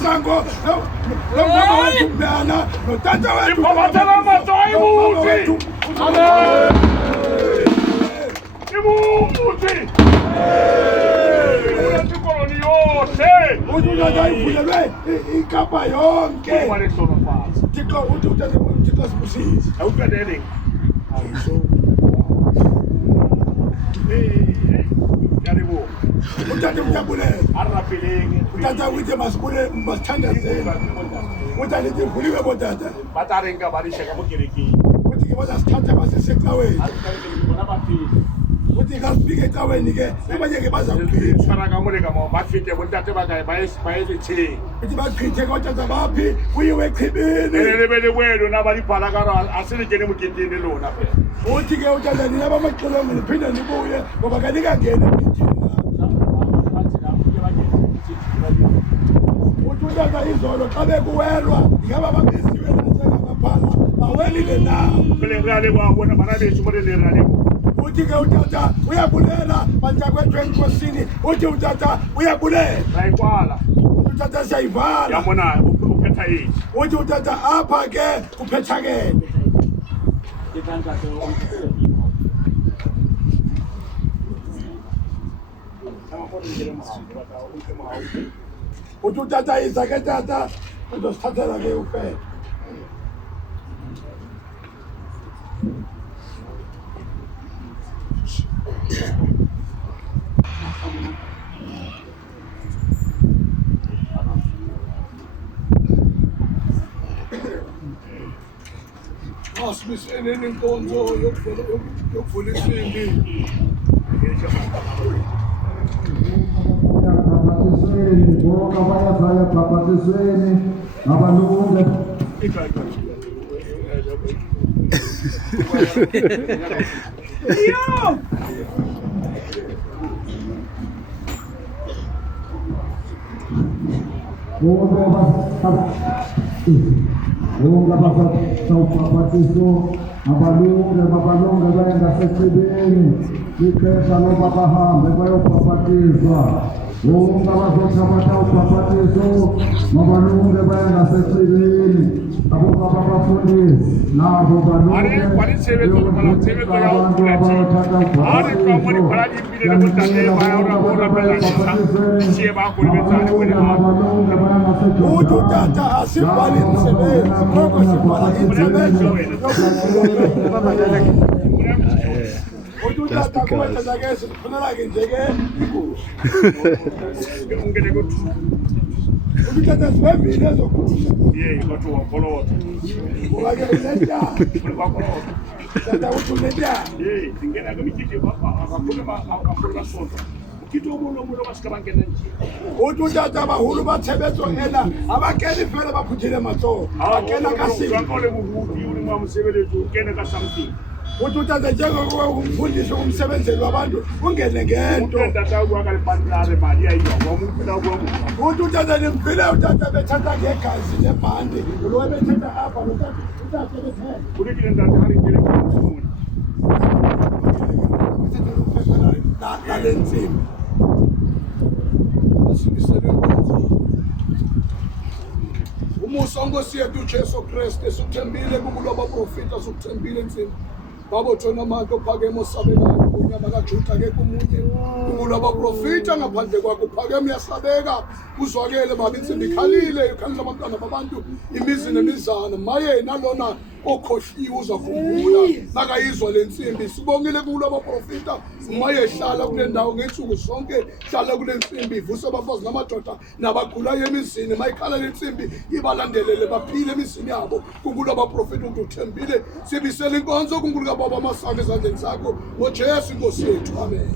Masango nomama wethu Mbana notata wethu Iphathela mathayi muthi. Amen. Imuthi. Uyatikoni yonke. Utata ivulelwe ikapa yonke. Kumane kusona mfazi. Thixo utata Thixo sibusise. Awuqedele. Yaribo. Utata uyabulela. Arapelenge. Utata uthi masibule masithandazele. Utata lithi vuliwe botata. Batarenga barishaka mukereki. Uthi ke bazasithatha basesecaweni. Bona bathi. Uthi kasifike ecaweni ke abanye ke bazakugqitha. Saraka muleka mo bafike bontate bakaye bayelithini. Uthi bagqithe kotata baphi kuyiwe echibini. Elebele kwelo nabalibhala karo asilekene mugidini lona phela. Uthi ke utata nina bamaxilongo niphinde nibuye ngoba kanikangeni egqithini. Utata izolo xa bekuwelwa ngaba babisiwe njengabaphala bawelile nawo. Belengale kwabona banabethu molelengale. Uthi ke utata uyabulela bantakwethu enkosini. Uthi utata uyabulela. Bayikwala. Utata siyayivala. Yabona uphetha yini. Uthi utata apha ke kuphethakele. Uthi utata iza ke tata uzosithathela ke ufele. Asibisene inkonzo yokuvula isimbi. Bonga bayazaya baphathisweni abalunge. Bonga baphathiswa abalunge bayengasechibini ixesha loba bahambe bayobhaphathizwa. Bonga bazothabatha ubhaphathiso mabalunge bayengasechibini. Abobaba abafundisi nabo balunge Uthi utata asibhali imisebenzi koko sibhala imisebenzi. Uthi utata kuwetata ke sifunela ke nje ke uthi utata sibembile ezogusha. Kodwa wakolota. Ngoba ke unetyala. Tata uthi unetyala. Ndingena ke mikithi akakhuluma sonto. Ukithi omulo basikabangena nje. Uthi utata abahulu bathebetso ena abakeni fela baphuthile matsolo. Bakena kasini. Akole bubuki uri mwamusebenzi ukene ka something. Uthi utata njengokuba umfundisi umsebenzeli wabantu ungene ngento. Utata kwakaliphandlare mali yayiwa ngomuphila kwomu. Uthi utata nimphile utata bethatha ngegazi nebhandi. Lo bethatha apha utata bethatha. Kulikile ndata hari ngene kumfuna. Nalenzima. Asibisele inkonzo. Umusa Nkosi yethu Jesu Kristu suthembile kubulo baprofita suthembile ntsini. Babo thona manje ophakeme osabekayo kunyama kaJuda ke kumunye. Kubulo baprofita ngaphandle kwakho uphakeme uyasabeka uzwakele baba insimbi ikhalile ikhalile abantwana babantu imizi nemizana maye nalona okhohliwe uzakhumbula makayizwa lensimbi sibongile kulo abaprofita maye hlala kule ndawo ngensuku zonke hlala kule nsimbi ivuse abafazi namadoda nabagulayo emizini mayikhala lensimbi ibalandelele baphile emizini yabo kulo abaprofita ukuthi uthembile sibisela inkonzo kuNkulunkulu kaBaba Masango ezandleni zakho ngoJesu Inkosi yethu amen.